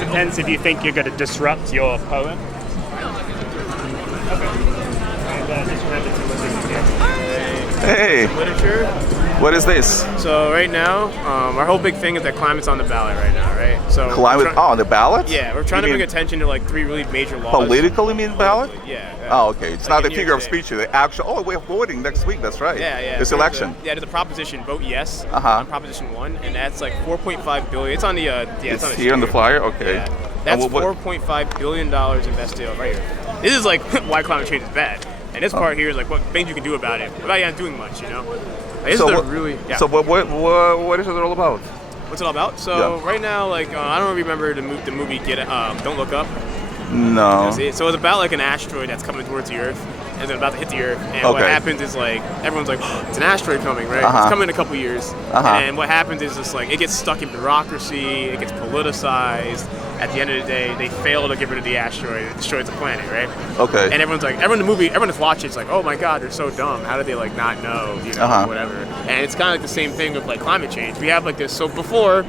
depends if you think you're going to disrupt your poem. Okay. And just remember to listen again. Hey, Literature. what is this? So right now, our whole big thing is that climate's on the ballot right now, right? So Climate on the ballot? Yeah, we're trying to bring attention to like 3 really major laws. Political, you mean ballot? Yeah. Oh, okay. It's Like not a in New figure York of State. speech. The actual. Oh, we're voting next week. That's right. Yeah. This election. There's a proposition, vote yes, Uh-huh. on Proposition 1, and that's like 4.5 billion. It's on the It's on the here on the screen. flyer. Okay. Yeah. That's And what- $4.5 billion invested right here. This is like why climate change is bad. And this part here is like what things you can do about it without you doing much, you know? Like, this So is what- really, yeah. So what is it all about? What's it all about? So Yeah. right now, like I don't remember the movie Don't Look Up. No. See? So it's about like an asteroid that's coming towards the Earth, and it's about to hit the Earth. And what Okay. happens is like everyone's like, oh, it's an asteroid coming, right? Uh-huh. It's coming in a couple years. Uh-huh. And what happens is just like it gets stuck in bureaucracy, it gets politicized. At the end of the day, they fail to get rid of the asteroid. It destroys the planet, right? Okay. And everyone's like, everyone in the movie, everyone that's watching, it's like, oh my God, they're so dumb. How did they like not know, you know, Uh-huh. whatever. And it's kind of like the same thing with like climate change. We have like this. So before,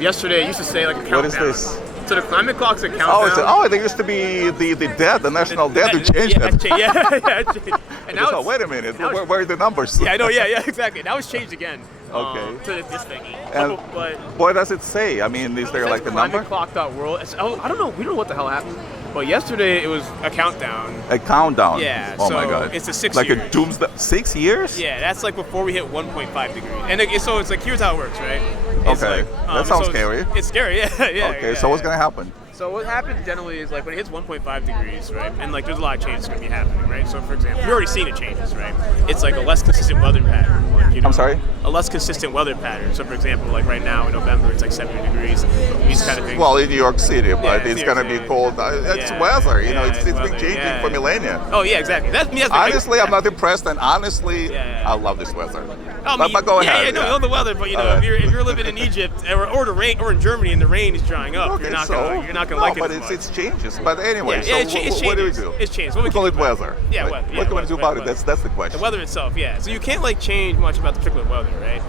yesterday, I used to say like a countdown. What is this? So the climate clock's a countdown. There used to be the dead, the national dead. To change yeah, that. that's changed. Yeah, it changed. And now So it's, wait a minute. now it's- Where are the numbers? yeah, I know. Yeah, exactly. Now it's changed again. Okay. To this thingy. And But what does it say? I mean, is there like a number? Climateclock.world. I don't know. We don't know what the hell happened. But yesterday it was a countdown. A countdown. Yeah, Oh so my God. it's a 6 like years. a doomsday. 6 years? Yeah, that's like before we hit 1.5 degrees. And so it's like here's how it works, right? It's Okay. like, That sounds so scary. It's scary. Yeah. Okay. Yeah, So what's yeah. gonna happen? So what happens generally is like when it hits 1.5 degrees, right? And like there's a lot of changes going to be happening, right? So for example, you're already seeing the changes, right? It's like a less consistent weather pattern. Like, you know, I'm sorry? A less consistent weather pattern. So for example, like right now in November, it's like 70 degrees. These kind of things. Well, in New York City, but Yeah, it's New gonna York be City. cold. It's Yeah, weather. You know, yeah, it's it's been weather, changing yeah. for millennia. Oh yeah, exactly. That's the Honestly, I'm yeah. not impressed, and honestly, Yeah. I love this weather. Oh, But go ahead. Yeah, no, I love the weather, but you know, Alright. if you're living in Egypt or the rain, or in Germany and the rain is drying up, Okay, you're not so, gonna no, like it but as much. it's changes. But anyway, Yeah, so it's what do we changes. do? It's changed. What We we call can it do about it? weather. Yeah, right? weather. What can we weather, do about it? weather. That's the question. The weather itself, yeah. So you can't like change much about the particular weather, right?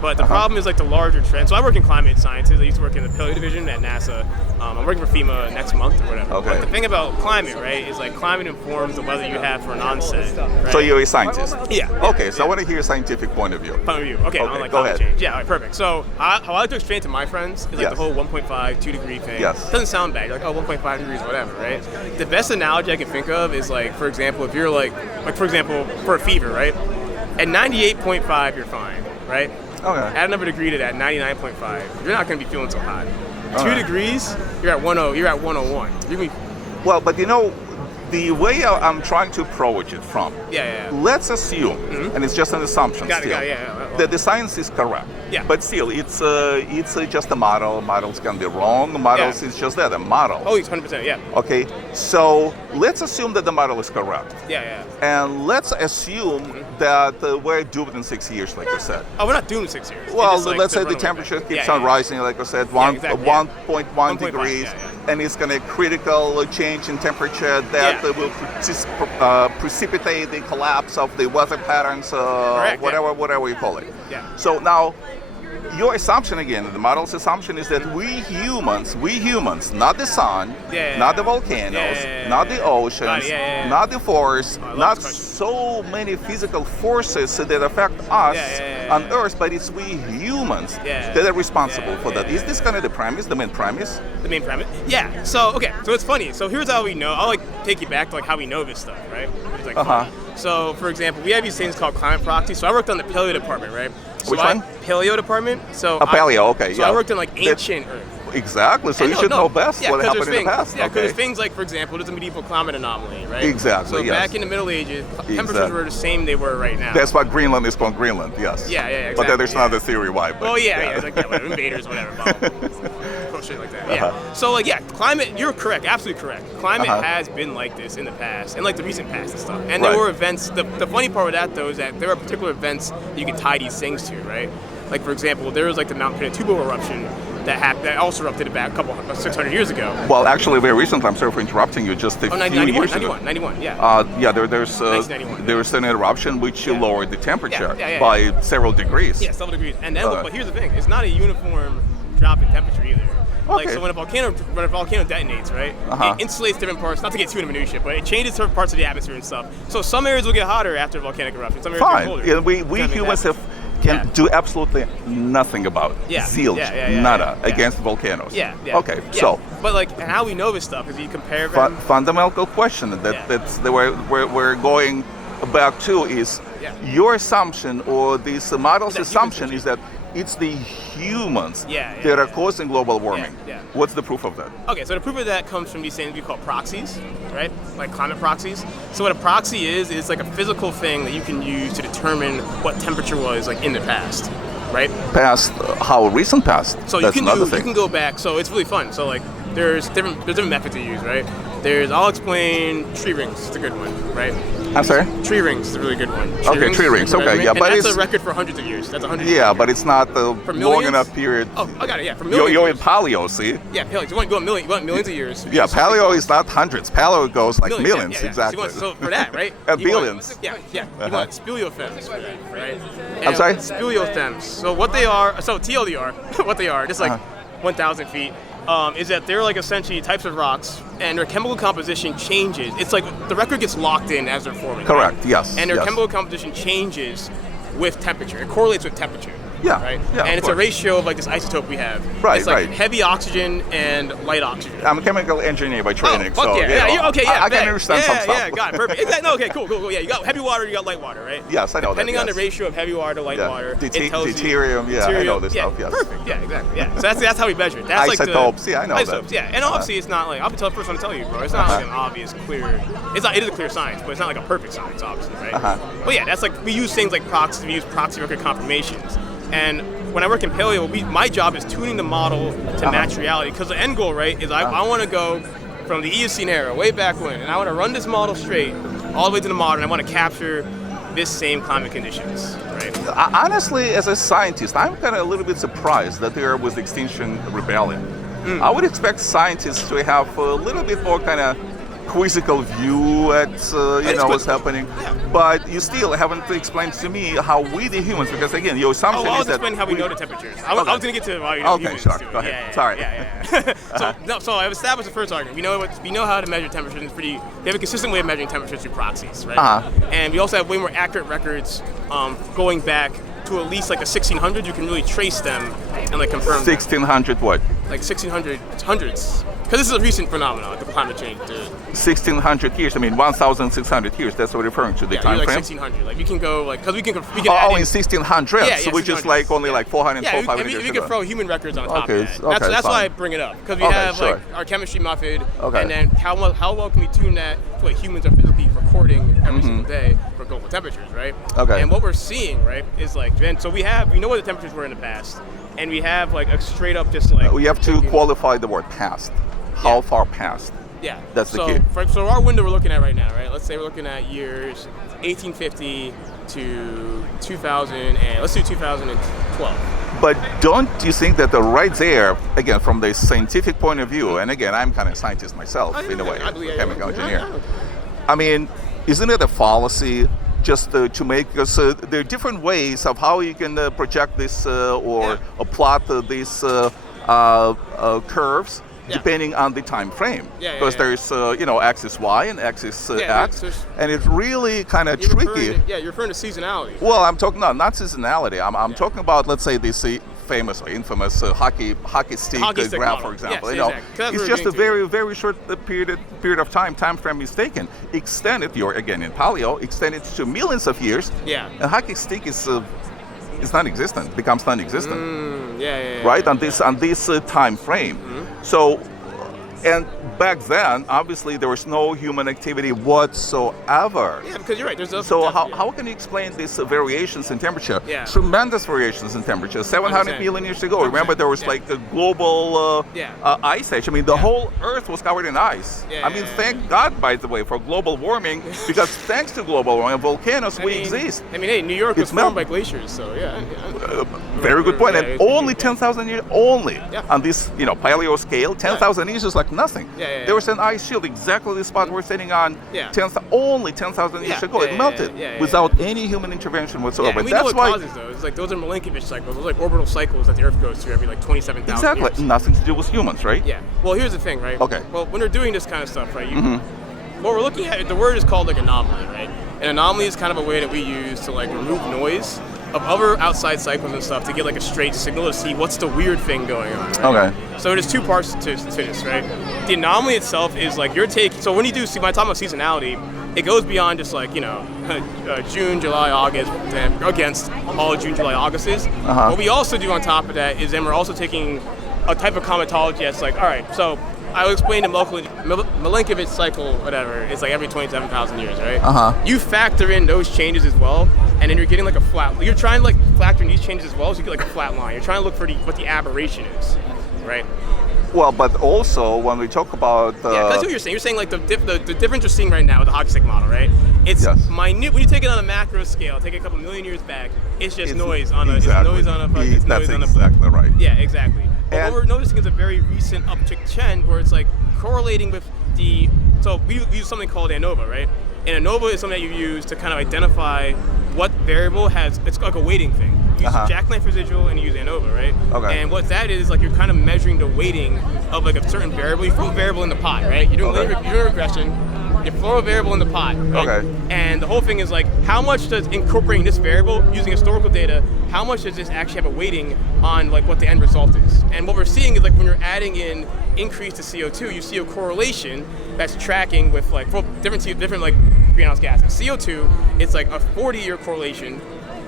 But the problem is like the larger trend. So I work in climate sciences. I used to work in the Paleo division at NASA. I'm working for FEMA next month or whatever. Okay. But the thing about climate, right, is like climate informs the weather you have for an onset. Right? So you're a scientist. Yeah. Okay, so I want to hear a scientific point of view. Point of view. Okay, Okay, on like go climate ahead. change. Yeah, all right, perfect. So how I like to explain it to my friends is like Yes. the whole 1.5, 2 degree thing. Yes. It doesn't sound bad. You're like, oh, 1.5 degrees, whatever, right? The best analogy I can think of is like, for example, if you're like for example, for a fever, right? At 98.5, you're fine, right? Okay. Add another degree to that, 99.5. You're not going to be feeling so hot. All 2 right. degrees, you're at 10. You're at 101. You're gonna be, Well, but you know, the way I'm trying to approach it from, yeah. let's assume, and it's just an assumption Got it, still, yeah. that the science is correct. Yeah. But still, it's just a model. Models can be wrong. Models is just that, a model. Oh, it's 100%. Yeah. Okay, so let's assume that the model is correct. Yeah. And let's assume that we're doomed in 6 years, like you said. Oh, we're not doomed in 6 years. It's Well, just, like, let's say run the away temperature back. keeps Yeah, on yeah. rising, like I said, exactly, yeah. 1.1 1.1 degrees, yeah. and it's going to critical change in temperature that Yeah. will precipitate the collapse of the weather patterns, Correct, whatever you call it. Yeah. So now, your assumption again, the model's assumption is that we humans, not the sun, Yeah. not the volcanoes, Yeah. not the oceans, Yeah. not the forests, I love not this question. so many physical forces that affect us Yeah. on Earth, but it's we humans Yeah. that are responsible for that. Yeah. Is this kind of the premise, the main premise? The main premise? Yeah. So it's funny. So here's how we know. I'll like take you back to like how we know this stuff, right? It's like Uh-huh. funny. So for example, we have these things called climate proxy. So I worked on the Paleo department, right? So Which one? Paleo department. So Paleo, okay, So yeah. I worked in like That- ancient Earth. Exactly. So And you should know best yeah, what 'cause happened there's in the things- past. Yeah, because okay. there's things like, for example, there's a medieval climate anomaly, right? Exactly, So yes. back in the Middle Ages, temperatures Exactly. were the same they were right now. That's why Greenland is called Greenland. Yes. Yeah, But then there's exactly, another theory why. But Oh yeah. It's like whatever, invaders, whatever, blah, blah, blah. Shit like that. Yeah. Uh-huh. So like climate. You're correct, absolutely correct. Climate Uh-huh. has been like this in the past, and like the recent past and stuff. And Right. there were events. The funny part with that though is that there are particular events you can tie these things to, right? Like for example, there was like the Mount Pinatubo eruption that happened. That also erupted about 600 years ago. Well, actually, very recently, I'm sorry for interrupting you, just a Oh, few years ago. 91, yeah. There's 1991. there was an eruption which Yeah. lowered the temperature Yeah. by several degrees. Yeah, several degrees. And then, Uh, but here's the thing: it's not a uniform drop in temperature either. Like, Okay. so when a volcano detonates, right, Uh-huh. it insulates different parts, not to get too into minutia, but it changes different parts of the atmosphere and stuff. So some areas will get hotter after volcanic eruption, some areas will get Fine. colder. Yeah, we If that makes humans sense. can Yeah. do absolutely nothing about it. Yeah. Zilch, Yeah. nada Yeah. against volcanoes. Yeah, yeah. Okay, Yeah. so But like, and how we know this stuff is you compare them. fundamental question that Yeah. that's the way we're going back to is Yeah. your assumption or this model's That assumption humans is that it's the humans Yeah, that are yeah. causing global warming. Yeah. What's the proof of that? Okay, so the proof of that comes from these things we call proxies, right? Like climate proxies. So what a proxy is like a physical thing that you can use to determine what temperature was like in the past, right? Past how recent past? So That's you another thing. can go back. So it's really fun. So like there's different methods to use, right? I'll explain tree rings. It's a good one, right? I'm sorry? Tree rings is a really good one. Okay, tree rings, is a okay, measurement, yeah, and but that's it's- a record for hundreds of years. That's 100 Yeah, years. but it's not the For long millions? enough period. Oh, I got it. Yeah, for millions. You're in years. paleo, see? Yeah, paleo. So you want millions of years. Yeah, paleo is not hundreds. Paleo goes like millions, yeah. exactly. So for that, right? And you want- billions. Yeah. You want speleothems for that, right? I'm sorry? Speleothems. So what they are, so TLDR, what they are, just like 1,000 feet, is that they're like essentially types of rocks, and their chemical composition changes. It's like the record gets locked in as they're forming. Correct, right? yes, And their yes. chemical composition changes with temperature. It correlates with temperature. Yeah, Right. yeah, of and it's a course. ratio of like this isotope we have. Right, It's like right. heavy oxygen and light oxygen. I'm a chemical engineer by training, Oh, fuck so yeah, you know, yeah, you- okay, yeah, I can bet. understand yeah, some stuff. Yeah, got it, perfect. Exactly. No, okay, cool. Yeah, you got heavy water, you got light water, right? Yes, I know that, Depending on the yes. ratio of heavy water to light Yeah. water, Deute- it tells deuterium, you. yeah, I know this yeah, stuff, yes. Perfect. Yeah, exactly. Yeah. So that's how we measure it. That's Isotopes, like yeah, I know isotopes, that. Yeah, and obviously it's not like I'll be the first one to tell you, bro. It's not like an obvious clear. It is a clear science, but it's not like a perfect science, obviously, right? But yeah, that's like we use things like proxies. We use proxy record confirmations. And when I work in paleo, my job is tuning the model to match reality. Because the end goal, right, is I want to go from the Eocene era, way back when, and I want to run this model straight all the way to the modern. I want to capture this same climate conditions, right? Honestly, as a scientist, I'm kind of a little bit surprised that there was the Extinction Rebellion. I would expect scientists to have a little bit more kind of quizzical view at what's happening, but you still haven't explained to me how we the humans, because again your assumption I'll is that explain how we know the temperatures. I was going to get to why we know Okay, humans sure. too. Go ahead. Yeah, Sorry. Yeah. So I've established the first argument. We know how to measure temperatures. It's we have a consistent way of measuring temperatures through proxies, right? And we also have way more accurate records going back to at least like the 1600s. You can really trace them and like confirm them. 1600 what? Like 1600, hundreds. Because this is a recent phenomenon, like the climate change. 1600 years. I mean 1600 years. That's what we're referring to the Yeah, time like frame. 1600. Like we can go like because we can add Oh, in, in 1600s, Yeah, which is 1600s. like only like 400, Yeah, 500 we years can ago. throw human records on top Okay, of that. okay, That's why I fine. bring it up because we Okay, have sure. like our chemistry method, Okay. and then how well can we tune that to what humans are physically recording every single day for global temperatures, right? Okay. And what we're seeing, right, is like then so we know what the temperatures were in the past, and we have like a straight up just like We have to qualify the word past. How far past? Yeah, That's the so, key. So our window we're looking at right now, right? Let's say we're looking at years 1850 to 2000, and let's do 2012. But don't you think that right there, again, from the scientific point of view, and again, I'm kind of a scientist myself in a way, I believe- chemical yeah, engineer. yeah. I mean, isn't it a fallacy just to make, because there are different ways of how you can project this or plot these curves depending on the time frame. Because there's, axis Y and axis X, and it's really kind of tricky. You're referring to seasonality. Well, I'm talking not seasonality. I'm talking about, let's say, this famous or infamous hockey stick stick graph, model. for example. Yes, You know, exactly. 'Cause that's it's what just we're a very, very short period of time frame is taken. Extend it, you're again in paleo, extend it to millions of years. Yeah. And hockey stick is non-existent, becomes non-existent. Right on this time frame. So, and back then, obviously, there was no human activity whatsoever. Yeah, because you're right. There's So how can you explain these variations in temperature? Yeah. Tremendous variations in temperature. 700 million years ago, remember there was like a global ice age. I mean, the whole Earth was covered in ice. I mean, thank God, by the way, for global warming, because thanks to global warming, volcanoes, we exist. I mean, hey, New York was It's formed melt- by glaciers, so yeah. Very good point. Yeah, And it's- only 10,000 years, only Yeah. on this, paleo scale, 10,000 years is like nothing. Yeah. There was an ice shield, exactly the spot we're sitting on, Yeah. only 10,000 years ago. It melted without any human intervention whatsoever. Yeah, and we know what causes those. Like those are Milankovitch cycles. Those are like orbital cycles that the Earth goes through every like 27,000 years. Exactly. Nothing to do with humans, right? Yeah. Well, here's the thing, right? Okay. Well, when we're doing this kind of stuff, right? What we're looking at, the word is called like anomaly, right? An anomaly is kind of a way that we use to like remove noise of other outside cycles and stuff to get like a straight signal to see what's the weird thing going on. Right? Okay. So there's two parts to this, right? The anomaly itself is like your take. So when you do, when I talk about seasonality, it goes beyond just like, you know, June, July, August, and against all June, July, August is. What we also do on top of that is then we're also taking a type of cometology that's like, all right, so I will explain the Milankovitch cycle, whatever. It's like every 27,000 years, right? You factor in those changes as well, and then you're getting like a flat. You're trying to like factor in these changes as well, so you get like a flat line. You're trying to look for what the aberration is, right? Well, but also when we talk about that's what you're saying. You're saying like the difference you're seeing right now with the hockey stick model, right? It's minute. When you take it on a macro scale, take it a couple million years back, it's just noise on a. Exactly. It's noise on a. It's That's noise exactly right. Yeah, exactly. But what we're noticing is a very recent uptick trend where it's like correlating with the. So we use something called ANOVA, right? And ANOVA is something that you use to kind of identify what variable has. It's like a weighting thing. You use jackknife residual and you use ANOVA, right? Okay. And what that is like you're kind of measuring the weighting of like a certain variable. You throw a variable in the pot, right? You're doing regression. You throw a variable in the pot, right? Okay. And the whole thing is like, how much does incorporating this variable using historical data, how much does this actually have a weighting on like what the end result is? And what we're seeing is like when you're adding in increase to CO2, you see a correlation that's tracking with like different like greenhouse gases. CO2, it's like a 40-year correlation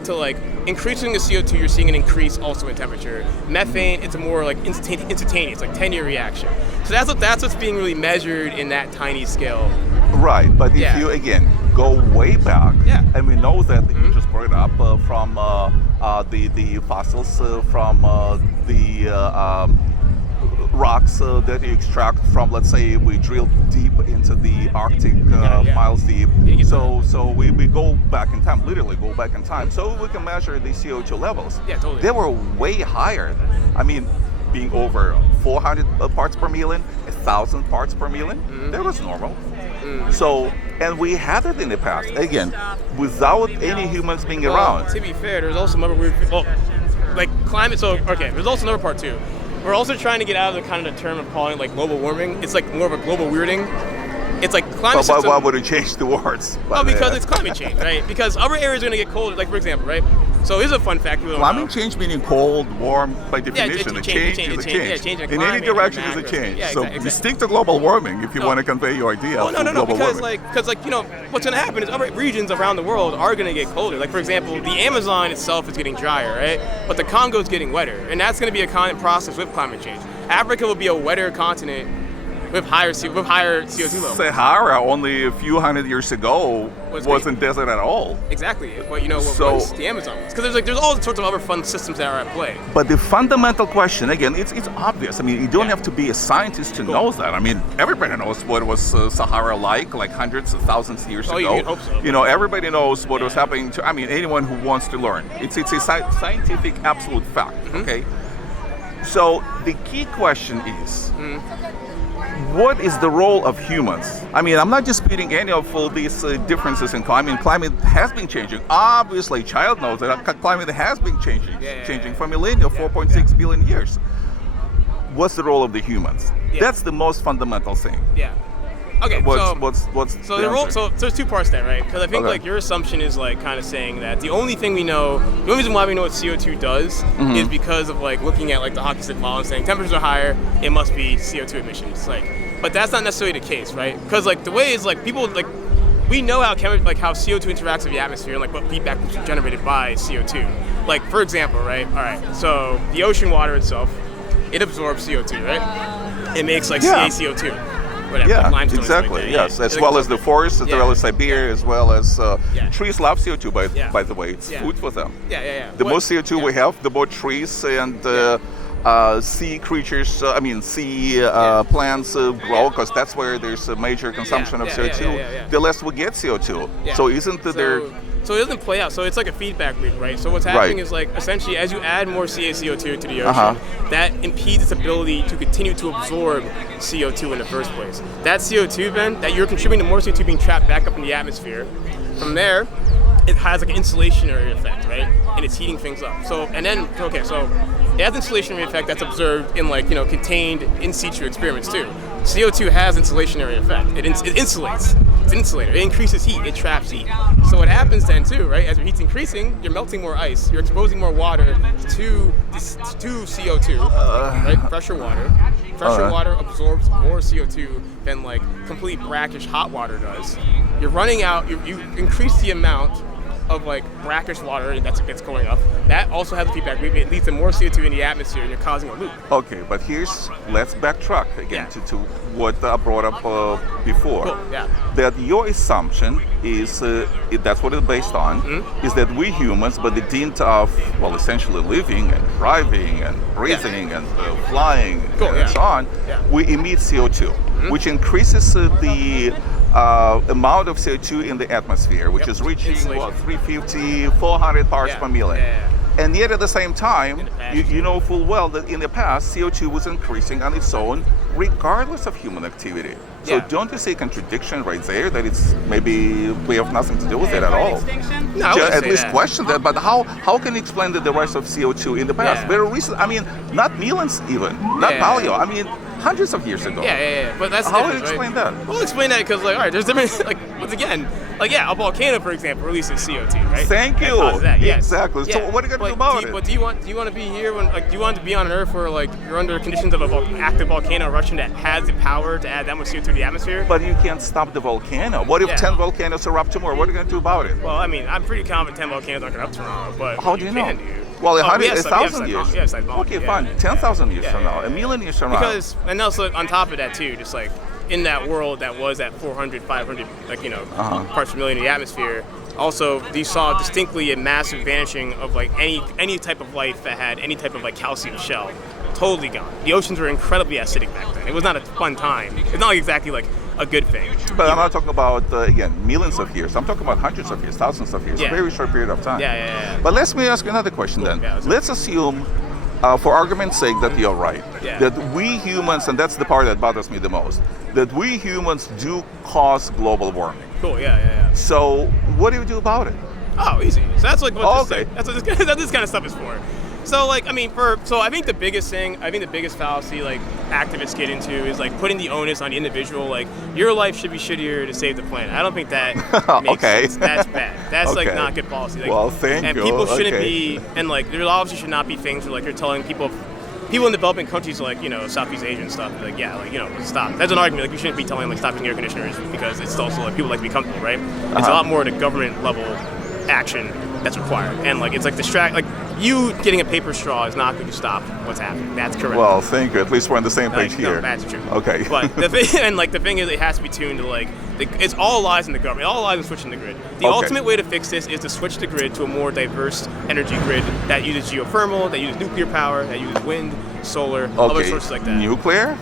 to like increasing the CO2, you're seeing an increase also in temperature. Methane, it's a more like instantaneous, like 10-year reaction. So that's what's being really measured in that tiny scale. Right, but if you again go way back, and we know that you just brought it up from the fossils from the rocks that you extract from, let's say, we drill deep into the Arctic, miles deep. So we go back in time, literally go back in time, so we can measure the CO2 levels. Yeah, totally. They were way higher. I mean, being over 400 parts per million, 1,000 parts per million, that was normal. So, and we had it in the past, again, without any humans being around. To be fair, there's also another weird, like climate, there's also another part too. We're also trying to get out of the kind of the term of calling it like global warming. It's like more of a global weirding. It's like climate system. But why would it change the words? Well, because it's climate change, right? Because other areas are going to get colder. Like, for example, right? So here's a fun fact. Climate change meaning cold, warm, by definition. A change is a change. In any direction is a change. Yeah, so you stick to global warming if you want to convey your idea of global because warming. because you know, what's going to happen is other regions around the world are going to get colder. Like, for example, the Amazon itself is getting drier, right? But the Congo is getting wetter. And that's going to be a process with climate change. Africa will be a wetter continent with higher CO2 levels. Sahara only a few hundred years ago wasn't desert at all. Exactly, but you know what was the Amazon was? Because there's all sorts of other fun systems that are at play. But the fundamental question, again, it's obvious. I mean, you don't have to be a scientist to know that. I mean, everybody knows what was Sahara like hundreds of thousands of years ago. You'd hope so. You know, everybody knows what was happening to. I mean, anyone who wants to learn. It's a scientific absolute fact. Okay. So the key question is, what is the role of humans? I mean, I'm not disputing any of all these differences in climate. I mean, climate has been changing. Obviously, child knows that climate has been changing for millennia, 4.6 billion years. What's the role of the humans? That's the most fundamental thing. Yeah. Okay, what's so the role? So there's two parts there, right? Because I think like your assumption is like kind of saying that the only thing we know, the only reason why we know what CO2 does is because of like looking at like the hockey stick model and saying temperatures are higher, it must be CO2 emissions. Like, but that's not necessarily the case, right? Because like the way is like people like we know how CO2 interacts with the atmosphere and like what feedback loops are generated by CO2. Like for example, right? All right, so the ocean water itself, it absorbs CO2, right? It makes like CaCO2. Whatever, like exactly. Yes, as well as the forests, as well as Siberia, as well as trees love CO2. By the way, it's food for them. The more CO2 we have, the more trees and sea creatures, sea plants grow, because that's where there's a major consumption of CO2. The less we get CO2. So isn't there So it doesn't play out. So it's like a feedback loop, right? So what's happening is like essentially as you add more CaCO2 to the ocean, that impedes its ability to continue to absorb CO2 in the first place. That CO2 then, that you're contributing to more CO2 being trapped back up in the atmosphere. From there, it has like an insulationary effect, right? And it's heating things up. So it has an insulationary effect that's observed in like, contained in situ experiments too. CO2 has insulationary effect. It insulates. It's an insulator. It increases heat. It traps heat. So what happens then too, right? As your heat's increasing, you're melting more ice. You're exposing more water to CO2, right? Pressure water. Pressure water absorbs more CO2 than like complete brackish hot water does. You're running out. You increase the amount of like brackish water that's going up. That also has a feedback loop. It leads to more CO2 in the atmosphere, and you're causing a loop. Okay, but let's backtrack again to what I brought up before. Cool. Yeah. That your assumption is, that's what it's based on, is that we humans, by the dint of, essentially living and driving and breathing and flying and so on, we emit CO2, which increases the amount of CO2 in the atmosphere, which is reaching 350, 400 parts per million. And yet at the same time, you know full well that in the past, CO2 was increasing on its own regardless of human activity. So don't you see a contradiction right there, that it's maybe we have nothing to do with it at all? No, I wouldn't at say least that. question that, but how can you explain the rise of CO2 in the past? Very recent, not millions even, not paleo, hundreds of years ago. But that's how do you different, explain right? that? We'll explain that because, like, all right, there's different, like, once again, like, a volcano, for example, releases CO2, right? Thank you. That, yes. Exactly. So what are you gonna do about it? But do you want to be here when, like, do you want to be on Earth where, like, you're under conditions of an active volcano eruption that has the power to add that much CO2 to the atmosphere? But you can't stop the volcano. What if 10 volcanoes erupt tomorrow? What are you going to do about it? Well, I'm pretty confident 10 volcanoes aren't going to erupt tomorrow, but how do you know? Can, dude. Well, 1,000 years. Yes, okay, fine. 10,000 years from now, a million years from now. Because, and also on top of that too, just like in that world that was at 400, 500, parts per million in the atmosphere, also you saw distinctly a massive vanishing of like any type of life that had any type of like calcium shell. Totally gone. The oceans were incredibly acidic back then. It was not a fun time. It's not exactly like a good thing. But I'm not talking about, millions of years. I'm talking about hundreds of years, thousands of years, a very short period of time. But let me ask you another question then. Let's assume, for argument's sake, that you're right. That we humans, and that's the part that bothers me the most, that we humans do cause global warming. Cool, So what do you do about it? Oh, easy. So that's like what that's what this kind of stuff is for. So like, I think the biggest fallacy like activists get into is like putting the onus on the individual. Like, your life should be shittier to save the planet. I don't think that makes sense. That's bad. That's like not good policy. Like, thank you. And people shouldn't be, and like there obviously should not be things where like you're telling people in developing countries like, Southeast Asia and stuff, like, stop. That's an argument. Like, you shouldn't be telling them like stop using air conditioners because it's also like people like to be comfortable, right? It's a lot more at a government level action that's required, and like it's like you getting a paper straw is not going to stop what's happening. That's correct. Well, thank you. At least we're on the same page here. No, that's true. Okay. But the thing is, it has to be tuned to like it's all lies in the government. It all lies in switching the grid. The ultimate way to fix this is to switch the grid to a more diverse energy grid that uses geothermal, that uses nuclear power, that uses wind, solar, other sources like that. Nuclear?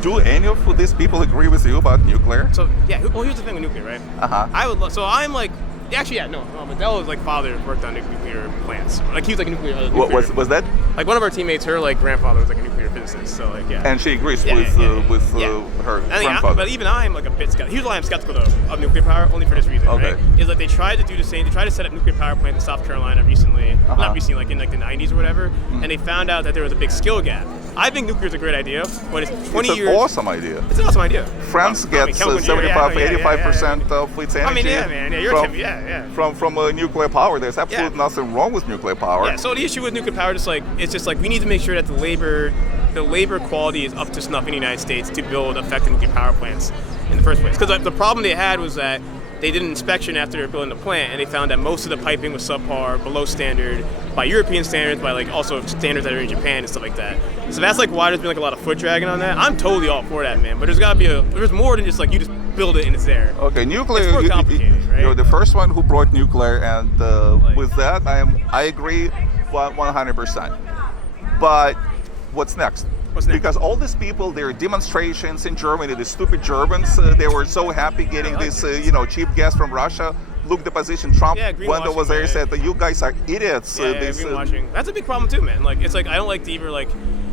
Do any of these people agree with you about nuclear? So well, here's the thing with nuclear, right? I would. So I'm like. Actually, Madella's like father worked on nuclear plants. Like he was like a nuclear. What was that? Like one of our teammates, her like grandfather was like a nuclear physicist. So like And she agrees with her grandfather. But even I'm like a bit skeptical. Here's why I'm skeptical though of nuclear power, only for this reason. Right? Is like they tried to do the same. They tried to set up nuclear power plants in South Carolina recently, not recently, like in like the 90s or whatever. And they found out that there was a big skill gap. I think nuclear is a great idea, but it's 20 years. It's an awesome idea. It's an awesome idea. France gets 85% of its energy from nuclear power. There's absolutely nothing wrong with nuclear power. Yeah, so the issue with nuclear power is it's just like we need to make sure that the labor quality is up to snuff in the United States to build effective nuclear power plants in the first place. Because the problem they had was that they did an inspection after they were building the plant, and they found that most of the piping was subpar, below standard, by European standards, by like also standards that are in Japan and stuff like that. So that's like why there's been like a lot of foot dragging on that. I'm totally all for that, man. But there's gotta be there's more than just like you just build it and it's there. Okay, nuclear. It's more complicated, right? You're the first one who brought nuclear, and with that, I agree 100%. But what's next? Because all these people, their demonstrations in Germany, the stupid Germans, they were so happy getting this, cheap gas from Russia. look the position Trump Yeah, when there was there greenwashing, said that you guys are idiots. Greenwashing. That's a big problem too, man. Like, it's like I don't like to even like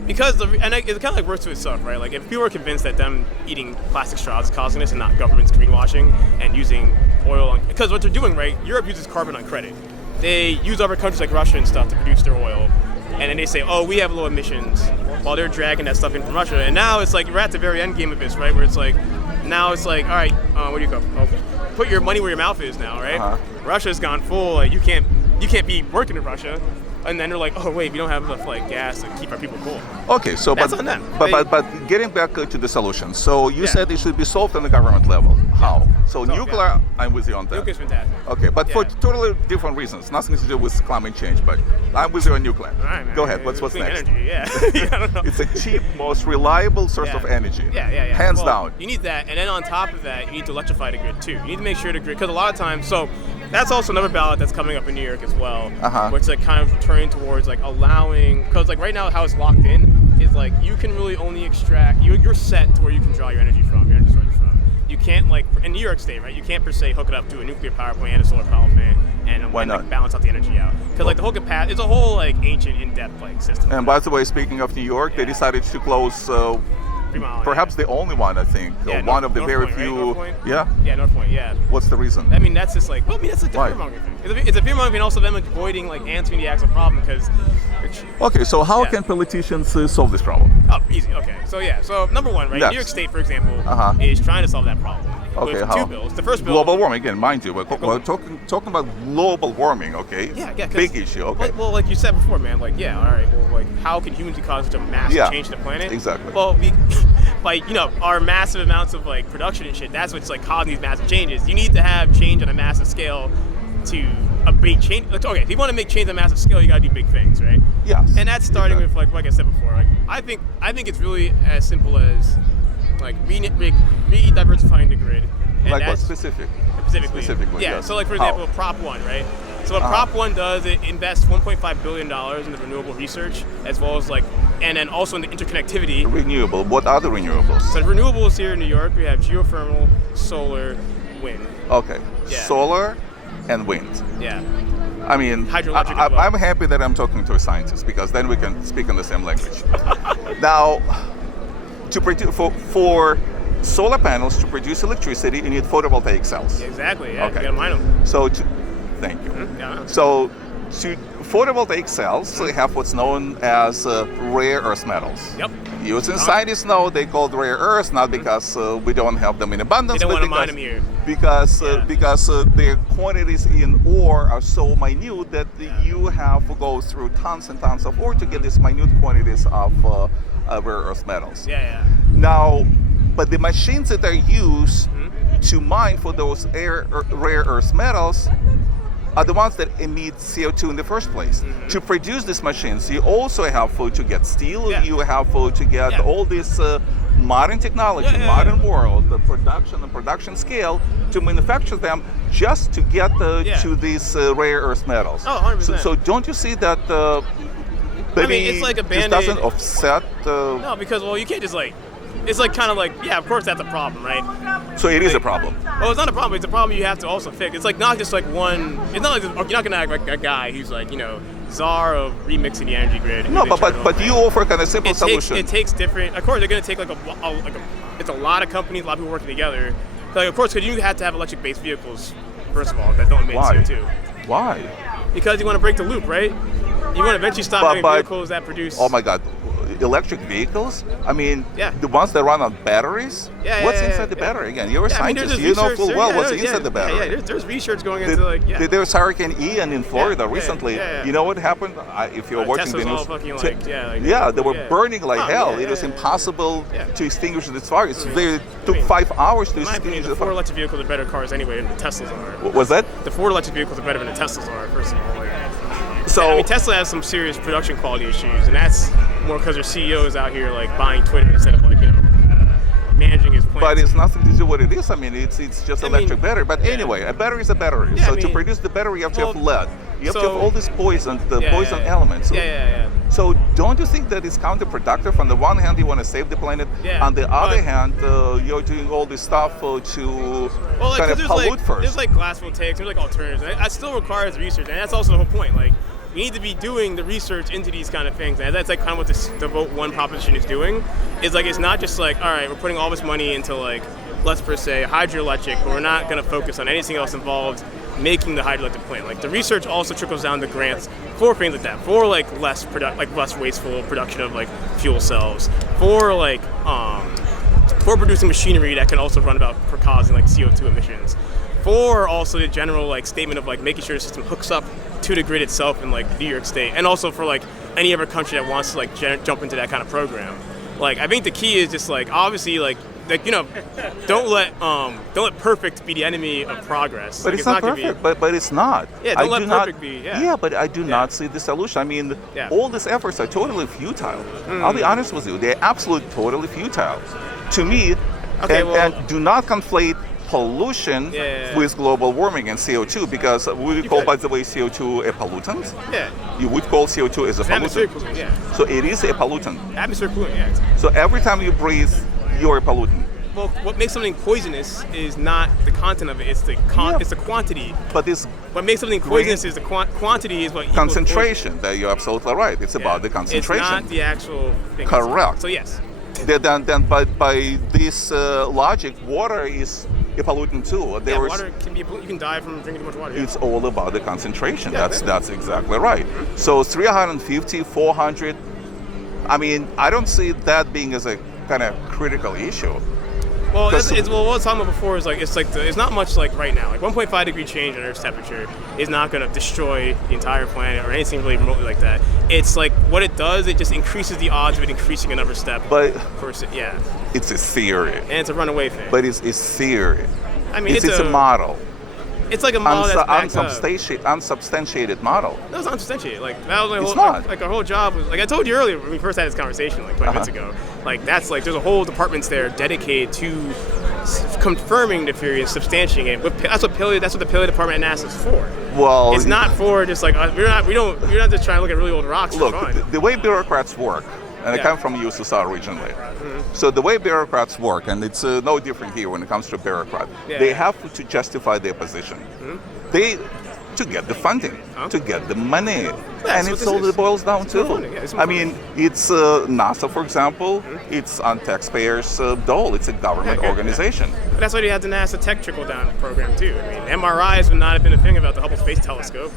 because it kind of like works to itself, right? Like if people are convinced that them eating plastic straws is causing this and not government's greenwashing and using oil, because what they're doing, right? Europe uses carbon on credit. They use other countries like Russia and stuff to produce their oil, and then they say, oh, we have low emissions, while they're dragging that stuff in from Russia. And now it's like we're at the very end game of this, right? Where it's like, now it's like, all right, where do you go? Oh, put your money where your mouth is now, right? Russia's gone full. Like, you can't be working in Russia. And then they're like, oh wait, we don't have enough like gas to keep our people cool. Okay, so That's on them. but getting back to the solution. So you said it should be solved on the government level. How? So nuclear, I'm with you on that. Nuclear's fantastic. Okay, but for totally different reasons, nothing to do with climate change. But I'm with you on nuclear. All right, man. Go ahead. What's Clean next? Energy, yeah. I don't know. It's a cheap, most reliable source of energy. Yeah. Hands Well, down. You need that, and then on top of that, you need to electrify the grid too. You need to make sure the grid, because a lot of times, so that's also another ballot that's coming up in New York as well, where it's like kind of turning towards like allowing, because like right now how it's locked in is like you can really only extract, you're set to where you can draw your energy from, your energy sources from. You can't like, in New York State, right, you can't per se hook it up to a nuclear power plant and a solar power plant and like, balance out the energy out. Because like the whole capacity, it's a whole like ancient in-depth like system. And by the way, speaking of New York, they decided to close perhaps the only one, I think, one of the very few. Right? Yeah, North Point, yeah. What's the reason? I mean, that's just like, that's like the fear-mongering thing. It's a fear-mongering thing, and also them avoiding like answering the actual problem because. Okay, so how can politicians solve this problem? Oh, easy. Okay, so number one, right? Yes. New York State, for example, is trying to solve that problem. Okay, with how? Two bills. The first bill. Global warming, again, mind you, we're talking about global warming, okay? Yeah. Big issue, okay. Well, like you said before, man, like, all right, well, like, how can humans cause such a massive change to the planet? Exactly. Well, we, like, our massive amounts of, like, production and shit, that's what's, like, causing these massive changes. You need to have change on a massive scale to abate change. Okay, if you want to make change on a massive scale, you got to do big things, right? Yes. And that's starting with, like I said before, like, I think it's really as simple as, like, re-diversifying the grid. And like what, specifically? Yeah, yes. so like for example, Prop 1, right? So what Prop 1 does, it invests $1.5 billion in the renewable research, as well as like, and then also in the interconnectivity. Renewable, what are the renewables? So renewables here in New York, we have geothermal, solar, wind. Okay, Yeah. Solar and wind. Yeah. I mean, Hydroelectric as well. I'm happy that I'm talking to a scientist because then we can speak in the same language. Now, to produce for solar panels to produce electricity, you need photovoltaic cells. Exactly. Yeah. Okay. You gotta mine them. So, thank you. Yeah. So, photovoltaic cells have what's known as rare earth metals. Yep. You as scientists know they called rare earths not because we don't have them in abundance, They don't but want to mine them here. because their quantities in ore are so minute that you have to go through tons and tons of ore to get these minute quantities of rare earth metals. Yeah. Now, but the machines that are used to mine for those rare earth metals are the ones that emit CO2 in the first place. To produce these machines, you also have to get steel, you have to get all this modern technology, modern world, the production scale to manufacture them just to get to these rare earth metals. Oh, 100%. So don't you see that maybe it's like a this Band-Aid. doesn't offset No, because, well, you can't just like, it's like kind of like, yeah, of course that's a problem, right? So it is a problem. Well, it's not a problem. It's a problem you have to also fix. It's like not just like one. It's not like you're not gonna act like a guy who's like czar of remixing the energy grid. No, but you offer kind of simple solution. It takes different. Of course, they're gonna take like it's a lot of companies, a lot of people working together. Like, of course, because you have to have electric-based vehicles, first of all, that don't emit CO2. Why? Because you want to break the loop, right? You want to eventually stop having vehicles that produce. Oh my God. Electric vehicles? I mean, the ones that run on batteries? What's inside the battery again? You're a scientist. You know full well what's inside the battery. Yeah, there's research going into like. There was Hurricane Ian in Florida recently. You know what happened? If you're watching the news, all fucking they were burning like hell. It was impossible to extinguish the fire. It took 5 hours to extinguish the Ford fire. electric vehicles are better cars anyway than the Teslas are. What was that? The Ford electric vehicles are better than the Teslas are, first of all. So I mean, Tesla has some serious production quality issues, and that's more because their CEO is out here like buying Twitter instead of like managing his plants. But it's nothing to do what it is. I mean, it's just electric battery. But anyway, a battery is a battery. So to produce the battery, you have to have lead. You have to have all these poison elements. So don't you think that it's counterproductive? On the one hand, you want to save the planet. Yeah, on the other but- hand, you're doing all this stuff to Well, kind of pollute first. There's like glassful takes, there's like alternatives. And that still requires research, and that's also the whole point. Like, you need to be doing the research into these kind of things, and that's like kind of what the Vote 1 proposition is doing. Is like, it's not just like, all right, we're putting all this money into like, let's per se hydroelectric, but we're not going to focus on anything else involved making the hydroelectric plant. Like, the research also trickles down to grants for things like that, for like less wasteful production of like fuel cells, for like for producing machinery that can also run for causing like CO2 emissions, for also the general like statement of like making sure the system hooks up to the grid itself in like New York State, and also for like any other country that wants to like jump into that kind of program. Like, I think the key is just like, obviously like you know, don't let perfect be the enemy of progress. But like, it's not perfect. But it's not. Yeah, don't let perfect be. Yeah. Yeah, but I do not see the solution. I mean, all these efforts are totally futile. I'll be honest with you; they're absolutely totally futile. To me, and do not conflate pollution with global warming and CO2, because would you call, by the way, CO2 a pollutant? Yeah. You would call CO2 as a pollutant. Atmospheric pollutant, yeah. So it is a pollutant. Atmospheric pollutant, yeah. So every time you breathe, you're a pollutant. Well, what makes something poisonous is not the content of it; it's the it's the quantity. But this what makes something poisonous is the quantity is what equals concentration. That you're absolutely right. It's about the concentration. It's not the actual thing. Correct. So yes. Then by this logic, water is a pollutant too. Water can be a pollutant. You can die from drinking too much water. Yeah. It's all about the concentration. That's exactly right. So 350, 400. I mean, I don't see that being as a kind of critical issue. Well, what I was talking about before is like it's not much like right now. Like 1.5 degree change in Earth's temperature is not going to destroy the entire planet or anything really remotely like that. It's like what it does, it just increases the odds of it increasing another step. But it's a theory. And it's a runaway thing. But it's theory. I mean, it's a model. It's like a model that's unsubstantiated model. No, it's unsubstantiated. Like that was my whole not. Like our whole job was like I told you earlier when we first had this conversation like 20 minutes ago. Like that's like there's a whole departments there dedicated to confirming the theory and substantiating it. That's what the Paleo department at NASA is for. Well, it's not for just like you're not just trying to look at really old rocks. Look, the way bureaucrats work. And I come from USSR originally. So the way bureaucrats work, and it's no different here when it comes to a bureaucrat, they have to justify their position. To get the funding, to get the money. And it's all it boils down to. I mean, it's NASA, for example, it's on taxpayers' dole. It's a government organization. But that's why you have the NASA Tech Trickle-Down program, too. I mean, MRIs would not have been a thing about the Hubble Space Telescope.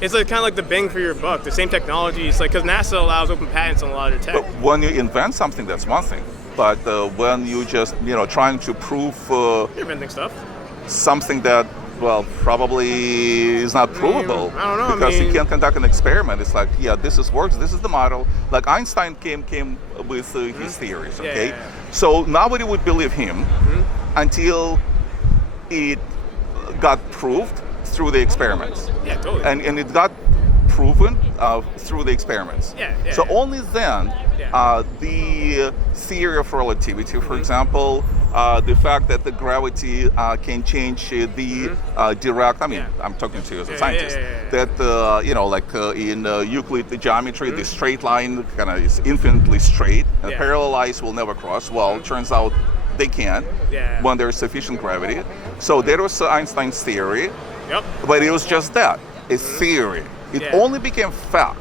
It's like kind of like the bang for your buck, the same technology. It's like because NASA allows open patents on a lot of their tech. But when you invent something, that's one thing. But when you just trying to prove you're inventing stuff. Something that probably is not provable. I don't know. Because you can't conduct an experiment. It's like this works. This is the model. Like Einstein came with his theories. Okay, so nobody would believe him until it got proved through the experiments. Yeah, totally. And it got proven through the experiments. So only then the theory of relativity, for example, the fact that the gravity can change the direct. I mean, I'm talking to you as a scientist. That in Euclid geometry, the straight line kind of is infinitely straight, and parallel lines will never cross. Well, it turns out they can when there's sufficient gravity. So that was Einstein's theory. But it was just that, a theory. It only became fact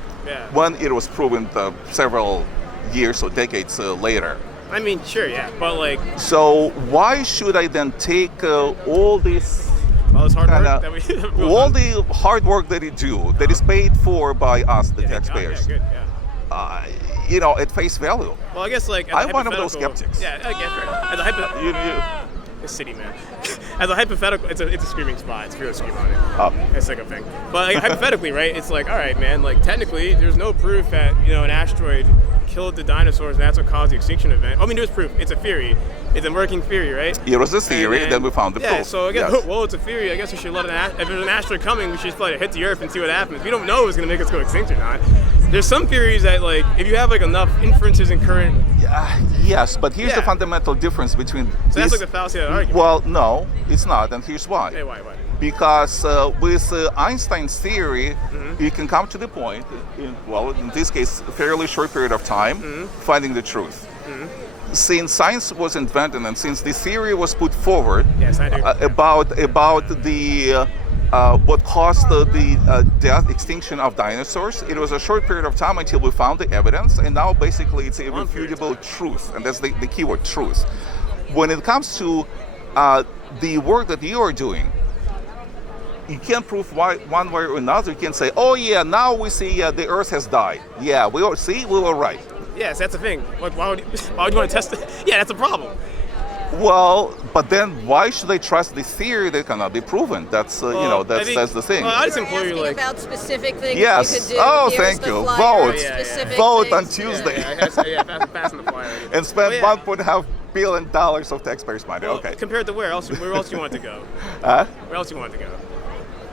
when it was proven several years or decades later. I mean, sure, but like... So why should I then take all this... All this hard work that we... all the hard work that you do, that is paid for by us, the taxpayers, at face value? Well, I guess like... I'm one of those skeptics. Yeah, I guess, as a This city, man. As a hypothetical, it's a screaming spot. It's really screaming on it. It's like a thing. But like, hypothetically, right? It's like, all right, man. Like technically, there's no proof that an asteroid killed the dinosaurs and that's what caused the extinction event. I mean, there's proof. It's a theory. It's a working theory, right? It was a theory, then we found the proof. Yeah. So I guess, well, it's a theory. I guess we should let if there's an asteroid coming, we should just let it hit the Earth and see what happens. We don't know if it's gonna make us go extinct or not. There's some theories that like if you have like enough inferences in current. Yes, but here's the Yeah. fundamental difference between. So that's like the fallacy of the argument. Well, no, it's not, and here's why. Hey, why? Because with Einstein's theory, you can come to the point, in this case, a fairly short period of time, finding the truth. Since science was invented and since this theory was put forward Yes, I do. about the what caused the death, extinction of dinosaurs, it was a short period of time until we found the evidence, and now basically it's a irrefutable truth, and that's the keyword, truth. When it comes to the work that you are doing, you can't prove one way or another. You can say, oh yeah, now we see the Earth has died. Yeah, we were right. Yes, that's the thing. Like, why would you want to test it? Yeah, that's a problem. Well, but then why should they trust this theory that cannot be proven? That's that's the thing. Well, I just implore you, asking like, about specific things Yes. you could do. Oh, Here's thank the you. flyer, Vote. specific Vote on things. Tuesday. passing the flyer. And spend Well, yeah. $1.5 billion of taxpayers' money. Well, Okay. Compared to where else you want to go? Huh? Where else you want to go?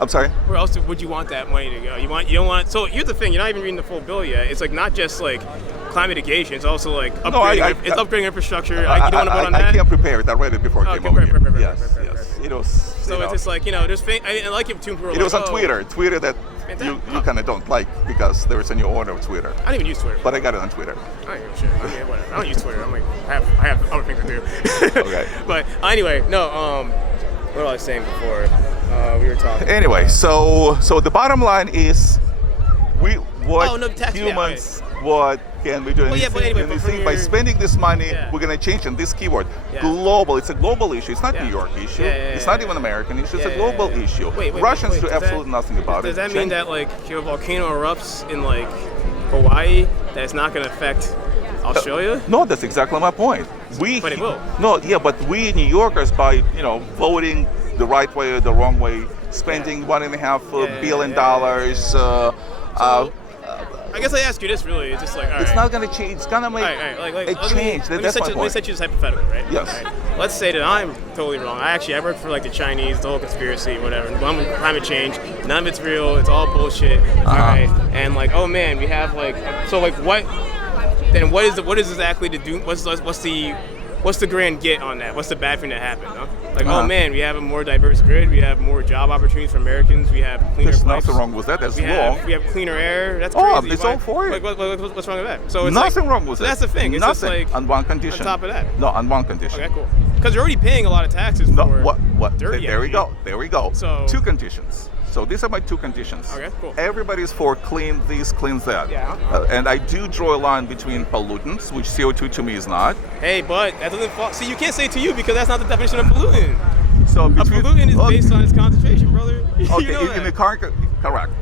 I'm sorry? Where else would you want that money to go? You don't want. So here's the thing: you're not even reading the full bill yet. It's like not just like climate mitigation. It's also like upgrading. It's upgrading infrastructure. You don't want to vote on that. I can't prepare it. I read it before I came over here. Perfect. Yes. It was. So it's just like there's thing. I like it too. It was on Twitter. Twitter that you kind of don't like because there is a new owner of Twitter. I don't even use Twitter. But I got it on Twitter. I don't give a shit. I mean, whatever. I don't use Twitter. I'm like, I have other things to do. Okay. But anyway, no. What was I saying before? We were talking. Anyway, so the bottom line is, what can we do? Well, yeah, but anyway, and you but think by spending this money, we're gonna change. And this keyword, global. It's a global issue. It's not New York issue. It's not even American issue. It's a global issue. Russians do absolutely nothing about it. Does that mean that like if a volcano erupts in like Hawaii, that it's not gonna affect Australia? No, that's exactly my point. But it will. No, yeah, but we New Yorkers, by voting the right way or the wrong way, spending $1.5 billion. I guess I ask you this really. It's just like it's not gonna change. It's gonna make a change. That's my point. Let me set you this hypothetical, right? Yes. Right. Let's say that I'm totally wrong. I work for like the Chinese, the whole conspiracy, whatever. Climate change, none of it's real. It's all bullshit. All right. And like, oh man, we have like, so like what? Then what is exactly to do? What's the grand get on that? What's the bad thing that happened? Huh? Like, oh man, we have a more diverse grid. We have more job opportunities for Americans. We have cleaner. There's nothing wrong with that. That's wrong. We have cleaner air. That's crazy. Oh, it's all for you. Like, what's wrong with that? So it's nothing wrong with it. That's the thing. It's nothing. just like on one condition. On top of that. No, on one condition. Okay, cool. Because you're already paying a lot of taxes no, for what? dirty There we go. There we go. So 2 conditions. So these are my 2 conditions. Okay, cool. Everybody's for clean this, clean that. Yeah. And I do draw a line between pollutants, which CO2 to me is not. Hey, but that doesn't fall. See, you can't say to you because that's not the definition of pollutant. So a pollutant is based on its concentration, brother. Okay, in the current, correct,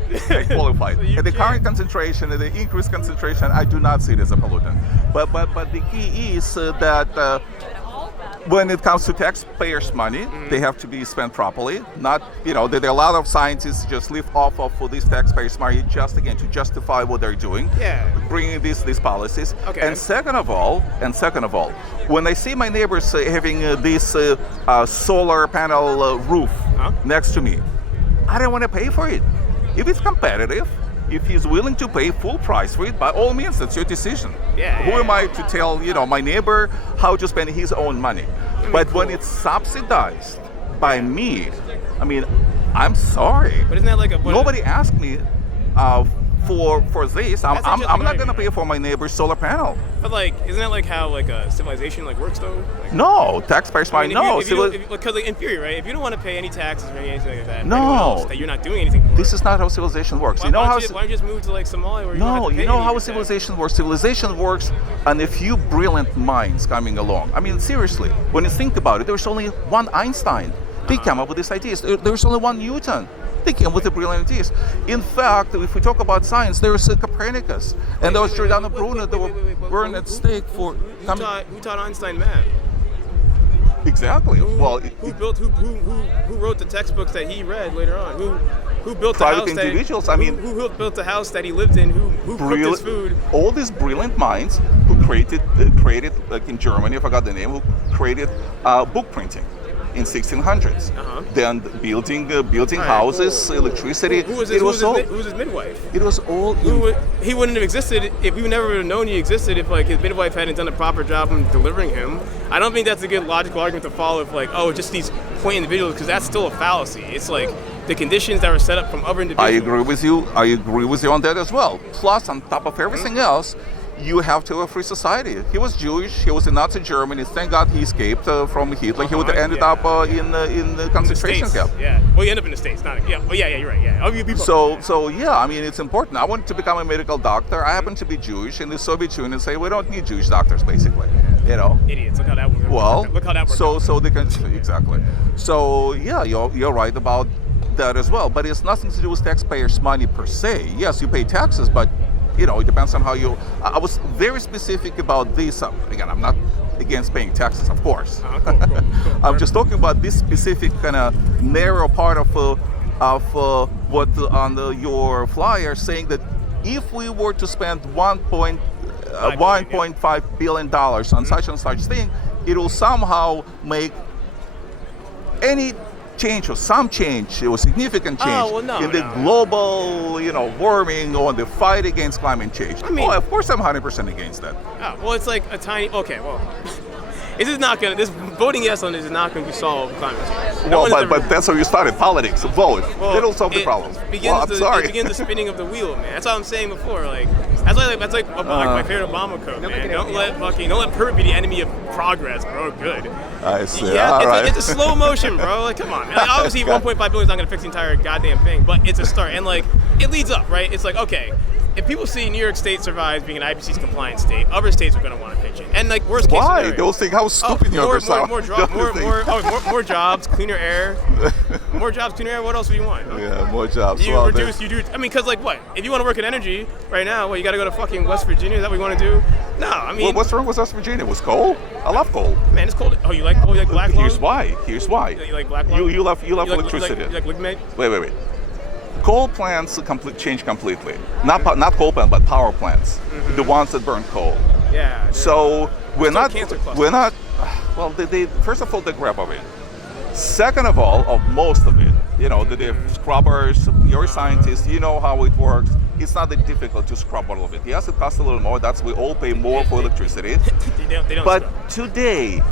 qualified. So At the current concentration, at the increased concentration, I do not see it as a pollutant. But the key is that when it comes to taxpayers' money, they have to be spent properly. Not, there are a lot of scientists just live off of this taxpayers' money just again to justify what they're doing, bringing these policies. Okay. And second of all, when I see my neighbors having this solar panel roof next to me, I don't want to pay for it. If it's competitive, if he's willing to pay full price for it, by all means, that's your decision. Who am I to tell, my neighbor how to spend his own money? But when it's subsidized by me, I'm sorry. But isn't that like nobody asked me for this. I'm not going to pay for my neighbor's solar panel. But like, isn't that like how like a civilization like works though? Like, no, taxpayers might know. Because like in theory, right? If you don't want to pay any taxes or anything like that, that you're not doing anything for this is not how civilization works. Why don't you just move to like Somalia where you don't have to pay how civilization works? Civilization works on a few brilliant minds coming along. Seriously, when you think about it, there's only one Einstein. They came up with these ideas. There's only one Newton. They came with the brilliant ideas. In fact, if we talk about science, there's Copernicus, and there was Giordano Bruno that were burned at stake for. Who taught Einstein math? Exactly. Who wrote the textbooks that he read later on? Who built the private house individuals? Who built the house that he lived in? Who cooked his food? All these brilliant minds who created like in Germany, I forgot the name, who created book printing. in 1600s. Then building houses, electricity. Who was it was all. who was his midwife? It was all. He wouldn't have existed if we never would have known he existed if like his midwife hadn't done a proper job in delivering him. I don't think that's a good logical argument to follow. If like, oh, just these point individuals, because that's still a fallacy. It's like the conditions that were set up from other individuals. I agree with you. I agree with you on that as well. Plus, on top of everything else, you have to have a free society. He was Jewish. He was in Nazi Germany. Thank God he escaped from Hitler. He would have ended up in the concentration camp. Yeah. Well, you end up in the States. Not. Yeah. Oh, yeah. You're right. Yeah. Oh, so yeah. I mean, it's important. I wanted to become a medical doctor. I happen to be Jewish, and the Soviet Union say we don't need Jewish doctors, basically. You know. Idiots. Look how that works. Well, look how that works. So they can exactly. So yeah, you're right about that as well. But it's nothing to do with taxpayers' money per se. Yes, you pay taxes, but you know, it depends on how you. I was very specific about this. Again, I'm not against paying taxes, of course. Cool. I'm just talking about this specific kind of narrow part of what on your flyer saying that if we were to spend 1.5 billion dollars on such and such thing, it will somehow make any change or some change or significant change in the global, warming or the fight against climate change. I mean, of course I'm 100% against that. Well, it's like a tiny. Okay, well, this voting yes on this is not going to solve climate change. But that's how you started politics. Vote. It'll solve the problem. It begins the spinning of the wheel, man. That's what I'm saying before. Like that's like my favorite Obama quote, man. Don't let purpose be the enemy of progress, bro. Good. I see. Yeah, it's a slow motion, bro. Like, come on, man. Like, obviously, 1.5 billion is not going to fix the entire goddamn thing, but it's a start, and like it leads up, right? It's like, okay, if people see New York State survives being an IPCC compliant state, other states are going to want to pitch in. And like worst case scenario, they'll think how stupid New Yorkers are. More jobs, cleaner air. More jobs, cleaner air. What else do you want? Yeah, more jobs. You reduce. I mean, because like what? If you want to work in energy right now, you got to go to fucking West Virginia. Is that what you want to do? No, I mean. Well, what's wrong with West Virginia? It was coal. I love coal. Man, it's cold. Oh, you like coal? You like black lung? Here's why. You like black lung? You love electricity. You like lignite? Wait. Coal plants change completely. Not coal plants, but power plants. Mm-hmm. The ones that burn coal. Yeah. So we're not. Well, they first of all they grab of it. Second of all, of most of it, the scrubbers. You're a scientist. You know how it works. It's not that difficult to scrub all of it. Yes, it costs a little more. We all pay more for electricity. they don't but scrub. Today,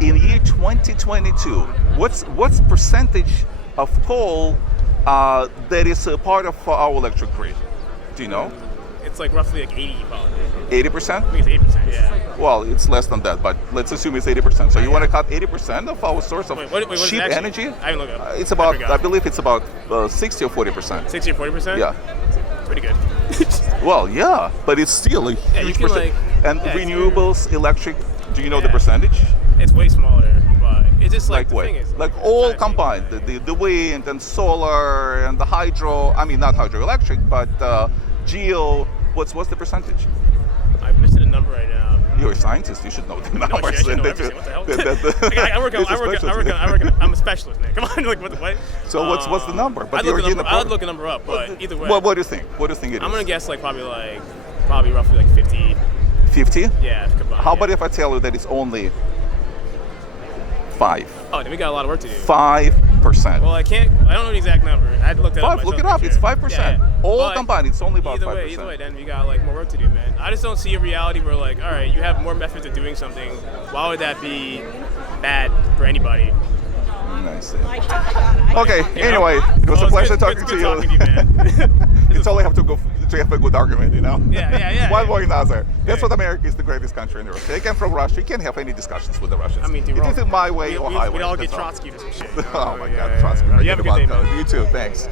in year 2022, what's percentage of coal that is a part of our electric grid? Do you know? It's like roughly like 80, probably. 80%? I think it's 80%, yeah. Well, it's less than that, but let's assume it's 80%. So you want to cut 80% of our source of cheap energy? I haven't looked up. It's about, I believe it's about 60 or 40%. 60 or 40%? Yeah. Pretty good. Well, yeah, but it's still a huge percentage. And renewables, electric, do you know the percentage? It's way smaller, but it's just like the thing is. Like all combined, the wind and solar and the hydro, I mean not hydroelectric, but geo, what's the percentage? I'm missing a number right now. You're a scientist, you should know the numbers. No, I should know everything. What the hell? I'm a specialist, man. Come on, like what? So what's the number? I'd look a number up, but either way. What do you think? What do you think it is? I'm gonna guess probably roughly like 50. 50? Yeah, combined. How about if I tell you that it's only 5? Oh, then we got a lot of work to do. 5%. Well, I don't know the exact number. I had to look that up. Look it up. It's 5%. Yeah. All combined, it's only about 5%. Either way, then we got more work to do, man. I just don't see a reality where all right, you have more methods of doing something. Why would that be bad for anybody? I see. Okay. Anyway, it was a pleasure talking to you. Talking to you, man. It's only have to go to have a good argument, Yeah. One way or another. That's what America is the greatest country in the world. They came from Russia. You can't have any discussions with the Russians. I mean, it isn't my way or highway. We'd all get Trotsky or some shit. Oh my God, Trotsky. You have a good day, man. You too. Thanks.